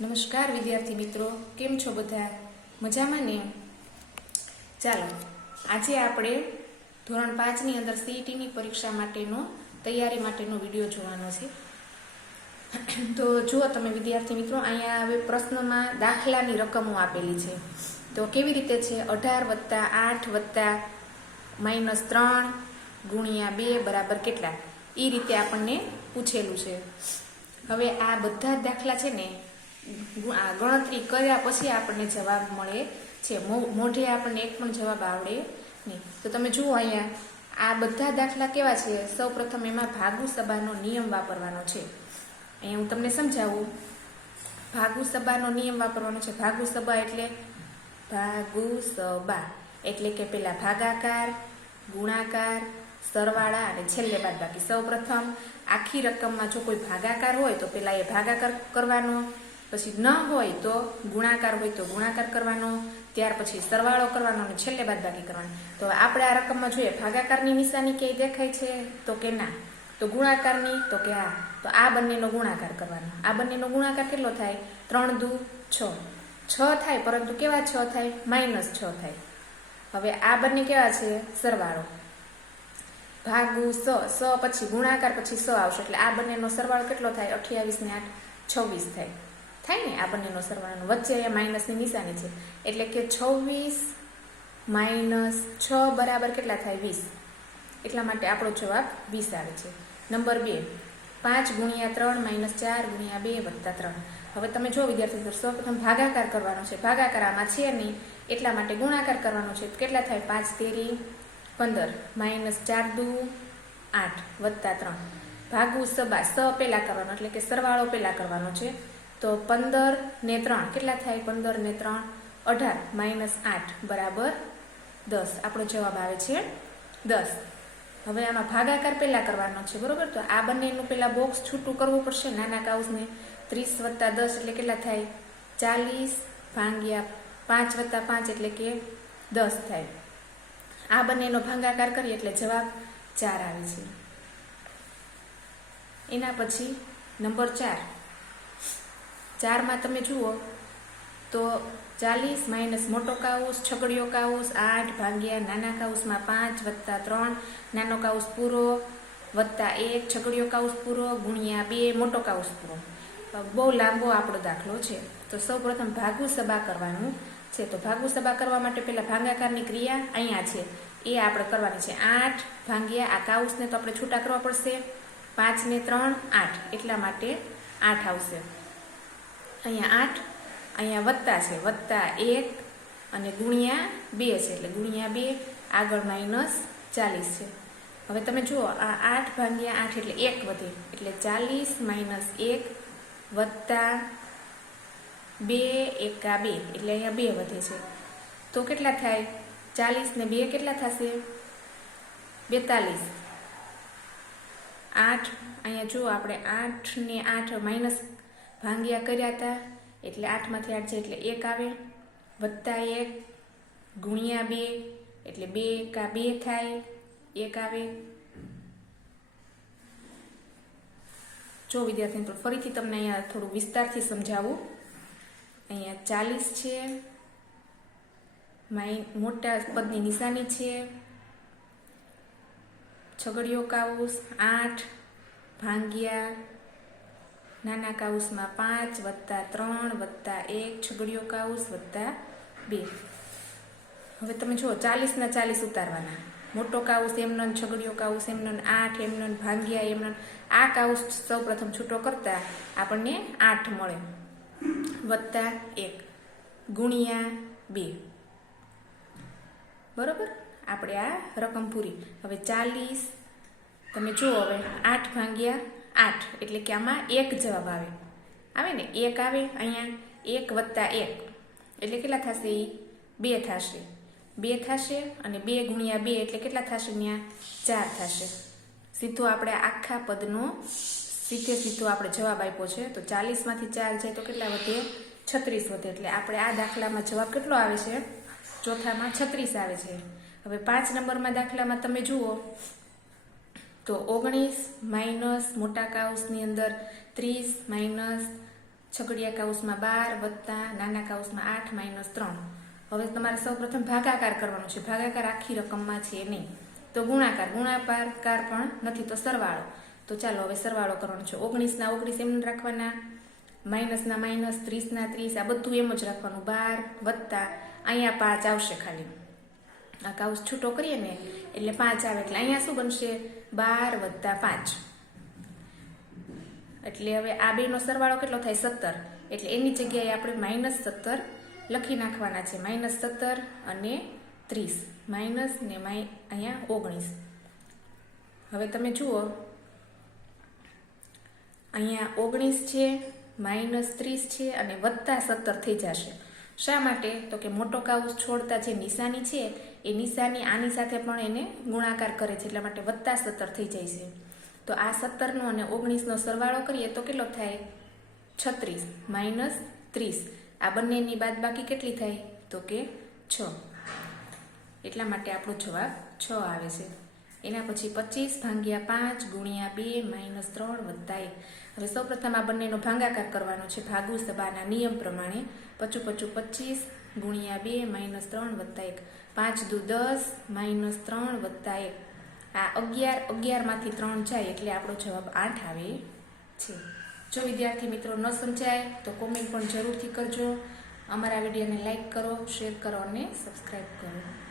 નમસ્કાર વિદ્યાર્થી મિત્રો, કેમ છો બધા? મજામાં ને? ચાલો, આજે આપણે ધોરણ 5 ની અંદર સીઈટીની પરીક્ષા માટેનો તૈયારી માટેનો વિડીયો જોવાનો છે. તો જુઓ તમે વિદ્યાર્થી મિત્રો, અહીંયા હવે પ્રશ્નમાં દાખલાની રકમો આપેલી છે. તો કેવી રીતે છે? 18 + 8 - -3 ગુણ્યા 2 બરાબર કેટલા? એ રીતે આપણને પૂછેલું છે. હવે આ બધા જ દાખલા છે ને, ગણતરી કર્યા પછી આપણને જવાબ મળે છે. મોઢે આપણને એક પણ જવાબ આવડે નહીં. તો તમે જુઓ, અહીંયા આ બધા દાખલા કેવા છે? સૌ પ્રથમ એમાં ભાગુ સબાનો નિયમ વાપરવાનો છે. અહીંયા હું તમને સમજાવું. ભાગુ સબાનો નિયમ વાપરવાનો છે. ભાગુ સબા એટલે કે પેલા ભાગાકાર, ગુણાકાર, સરવાળા અને છેલ્લે બાદબાકી. સૌ પ્રથમ આખી રકમમાં જો કોઈ ભાગાકાર હોય તો પેલા એ ભાગાકાર કરવાનો, પછી ન હોય તો ગુણાકાર હોય તો ગુણાકાર કરવાનો, ત્યાર પછી સરવાળો કરવાનો અને છેલ્લે બાદબાકી કરવાનો. તો આપણે આ રકમમાં જોઈએ, ભાગાકારની નિશાની ક્યાંય દેખાય છે? તો કે ના. તો ગુણાકારની? તો કે આ. તો આ બંનેનો ગુણાકાર કરવાનો. આ બંનેનો ગુણાકાર કેટલો થાય? 3 દુ 6. 6 થાય, પરંતુ કેવા 6 થાય? -6 થાય. હવે આ બંને કેવા છે? સરવાળો. ભાગુ સ પછી ગુણાકાર પછી સ આવશે, એટલે આ બંનેનો સરવાળો કેટલો થાય? 28 ને 8 26 થાય. થાય ને? આ બંનેનો સરવાળાનો વચ્ચે અહીંયા માઇનસની નિશાની છે, એટલે કે 26 - 6 બરાબર કેટલા થાય? 20. એટલા માટે આપણો જવાબ 20 આવે છે. નંબર 2, 5 × 3 - 4 × 2 + 3. હવે તમે જો વિદ્યાર્થી મિત્રો, સૌપ્રથમ ભાગાકાર કરવાનો છે. ભાગાકાર આમાં છે નહીં, એટલા માટે ગુણાકાર કરવાનો છે. કેટલા થાય? 5 તેરી 15 -4 દુ 8 + 3. ભાગુ સબા, સ પેલા કરવાનો, એટલે કે સરવાળો પેલા કરવાનો છે. તો 15 ને 3 કેટલા થાય? 15 ને 3 18 - 8 બરાબર 10. આપણો જવાબ આવે છે 10. હવે આમાં ભાગાકાર પેલા કરવાનો છે, બરોબર? તો આ બંનેનું પેલા બોક્સ છૂટું કરવું પડશે, નાના કાઉસને. 30 + 10 એટલે કેટલા થાય? 40 ભાગ્યા 5 + 5 એટલે કે 10 થાય. આ બંનેનો ભાગાકાર કરીએ એટલે જવાબ 4 આવે છે. એના પછી નંબર 4. 4માં તમે જુઓ તો 40 - મોટો કાઉસ છગડીયો કાઉસ 8 ભાગ્યા નાના કાઉસમાં 5 + 3 નાનો કાઉસ પૂરો +1 છગડીયો કાઉસ પૂરો ગુણ્યા 2 મોટો કાઉસ પૂરો. બહુ લાંબો આપણો દાખલો છે. તો સૌ પ્રથમ ભાગુ સબા કરવાનું છે. તો ભાગુ સબા કરવા માટે પહેલા ભાગાકારની ક્રિયા અહીંયા છે, એ આપણે કરવાની છે. 8 ભાગ્યા આ કાઉસને તો આપણે છૂટા કરવા પડશે. 5 ને 3 8, એટલા માટે 8 આવશે. અહીંયા 8, અહીંયા વત્તા છે, +1 અને ગુણ્યા 2 છે, એટલે ગુણ્યા 2, આગળ -40 છે. હવે તમે જુઓ, આ 8 ભાગ્યા 8 એટલે 1 વધે, એટલે 40 - 1 વત્તા 2 એકા 2, એટલે અહીંયા 2 વધે છે. તો કેટલા થાય? 40 ને 2 કેટલા થશે? 42. 8 અહીંયા જુઓ, આપણે 8 ને 8 માઇનસ ભાંગ્યા કર્યા હતા, એટલે 8 માંથી 8 છે એટલે 1 આવે, +1 ગુણ્યા 2 એટલે 2 એકા 2 થાય, 1 આવે. જો વિદ્યાર્થી મિત્રો, ફરીથી તમને અહીંયા થોડું વિસ્તારથી સમજાવું. અહીંયા 40 છે, મોટા પદની નિશાની છે, છગડીયો કાઉસ 8 ભાગ્યા નાના કાઉસમાં 5 + 3 +1 છગડીયો કાઉસ +2. હવે તમે જુઓ, 40 ના 40 ઉતારવાના. મોટો કાઉસ એમનો, છગડીયો કાઉસ એમનો, 8 એમનો, ભાગ્યા એમનો. આ કાઉસ સૌ પ્રથમ છૂટો કરતા આપણને 8 મળે, +1 ગુણ્યા 2. બરોબર? આપણે આ રકમ પૂરી. હવે 40 તમે જુઓ, હવે 8 ભાગ્યા 8 એટલે કે આમાં 1 જવાબ આવે. આવે ને? 1 આવે. અહીંયા 1 + 1 એટલે કેટલા થશે? 2 થશે. 2 થશે અને 2 ગુણ્યા 2 એટલે કેટલા થશે? ત્યાં 4 થશે. સીધો આપણે આખા પદનો સીધો આપણે જવાબ આપ્યો છે. તો 40 માંથી 4 જાય તો કેટલા વધે? 36 વધે. એટલે આપણે આ દાખલામાં જવાબ કેટલો આવે છે? ચોથામાં 36 આવે છે. હવે 5 નંબરમાં દાખલામાં તમે જુઓ તો 19 - મોટા કાઉસની અંદર 30 - છગડિયા કાઉસમાં 12 વત્તા નાના કાઉસમાં 8 માઇનસ 3. હવે તમારે સૌપ્રથમ ભાગાકાર કરવાનો છે. ભાગાકાર આખી રકમમાં છે નહીં, તો ગુણાકાર પણ નથી, તો સરવાળો. તો ચાલો હવે સરવાળો કરવાનો છે. 19 ના 19 એમ રાખવાના, માઇનસના માઇનસ, 30 ના 30, આ બધું એમ જ રાખવાનું. 12 વત્તા અહીંયા 5 આવશે, ખાલી આ કાઉસ છૂટો કરીએ ને એટલે 5 આવે, એટલે અહીંયા શું બનશે? 12 વત્તા 5. એટલે હવે આ બેનો સરવાળો કેટલો થાય? 17. એટલે એની જગ્યાએ આપણે -17 લખી નાખવાના છે. -17 અને 30, માઇનસ ને અહીંયા 19. હવે તમે જુઓ, અહીંયા 19 છે, -30 છે અને +17 થઈ જશે. શા માટે? તો કે મોટો કાઉસ છોડતા જે નિશાની છે એ નિશાની આની સાથે પણ એને ગુણાકાર કરે છે, એટલા માટે +17 થઈ જાય છે. તો આ 17 નો અને 19 નો સરવાળો કરીએ તો કેટલો થાય? 36 માઇનસ 30. આ બંનેની બાદબાકી કેટલી થાય? તો કે 6. એટલા માટે આપણો જવાબ 6 આવે છે. એના પછી 25 ભાગ્યા 5 ગુણ્યા 2 માઇનસ 3 વત્તા 1. હવે સૌપ્રથમ આ બંનેનો ભાગાકાર કરવાનો છે ભાગુ સભાના નિયમ પ્રમાણે. 55 25 ગુણ્યા 2 માઇનસ 3 વત્તા 1. 5 દુ 10 માઇનસ 3 વત્તા 1. આ 11 માંથી 3 જાય એટલે આપણો જવાબ 8 આવે છે. જો વિદ્યાર્થી મિત્રો ન સમજાય તો કોમેન્ટ પણ જરૂરથી કરજો. અમારા વિડીયોને લાઈક કરો, શેર કરો અને સબસ્ક્રાઈબ કરો.